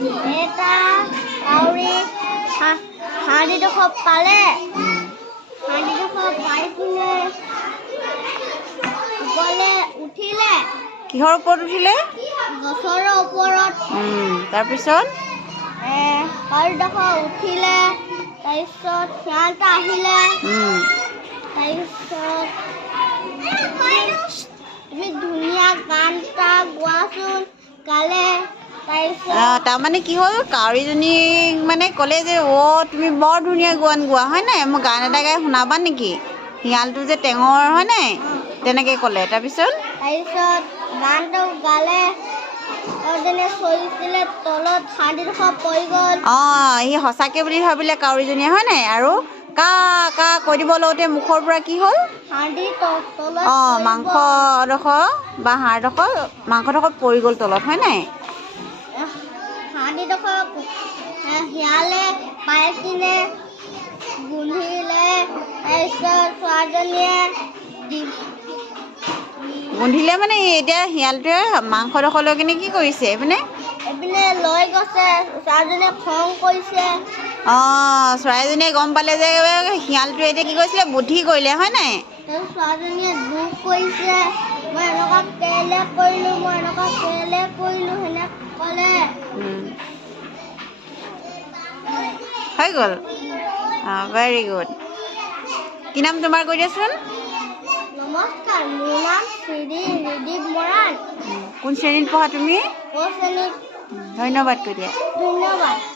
এটা কাউৰী হাঁড়িডোখ পালে হাঁড়িডোখ পাই কিনে ওপৰলৈ উঠিলে কিহৰ ওপৰত উঠিলে গছৰ ওপৰত তাৰপিছত কাউৰীডোখ উঠিলে তাৰপিছত সিহঁত আহিলে তাৰপিছত তুমি ধুনীয়া গান এটা গোৱাচোন গালে তাৰমানে কি হ'ল কাউৰীজনী মানে ক'লে যে তুমি বৰ ধুনীয়া গান গোৱা হয় নাই মই গান এটা গাই শুনাবা নেকি শিয়ালটো যে টেঙৰ হয় নাই তেনেকৈ ক'লে তাৰপিছত গানটো গালে চলিছিলে তলত হাঁড়িডোখৰ পৰি গ'ল সি সঁচাকৈ বুলি ভাবিলে কাউৰীজনীয়ে হয় নাই আৰু কা কা কৈ দিব লওঁতে মুখৰ পৰা কি হ'ল মাংসডোখৰ বা হাড়ডোখৰ মাংসডোখৰ পৰি গ'ল তলত হয় নাই হাঁড়িডোখৰ শিয়ালে পাই কিনে গোন্ধিলে তাৰপিছত ছোৱালীজনীয়ে গোন্ধিলে মানে এতিয়া শিয়ালটোৱে মাংসডোখৰ লৈ কিনে কি কৰিছে এইপিনে লৈ গৈছে ছোৱালীজনীয়ে খং কৰিছে চৰাইজনীয়ে গম পালে যে শিয়ালটোৱে এতিয়া কি কৰিছিলে বুদ্ধি কৰিলে হয় নাই ছোৱালীজনীয়ে দুখ কৰিছে মই এনেকুৱা কেলে কৰিলোঁ সেনেকৈ ক'লে হৈ গ'ল ভেৰি গুড কি নাম তোমাৰ কৈ দিয়াচোন নমস্কাৰ মোৰ নাম শ্ৰী ৰিদীপ মৰাণ কোন শ্ৰেণীত পঢ়া তুমি ক শ্ৰেণীত ধন্যবাদ কৈ দিয়া ধন্যবাদ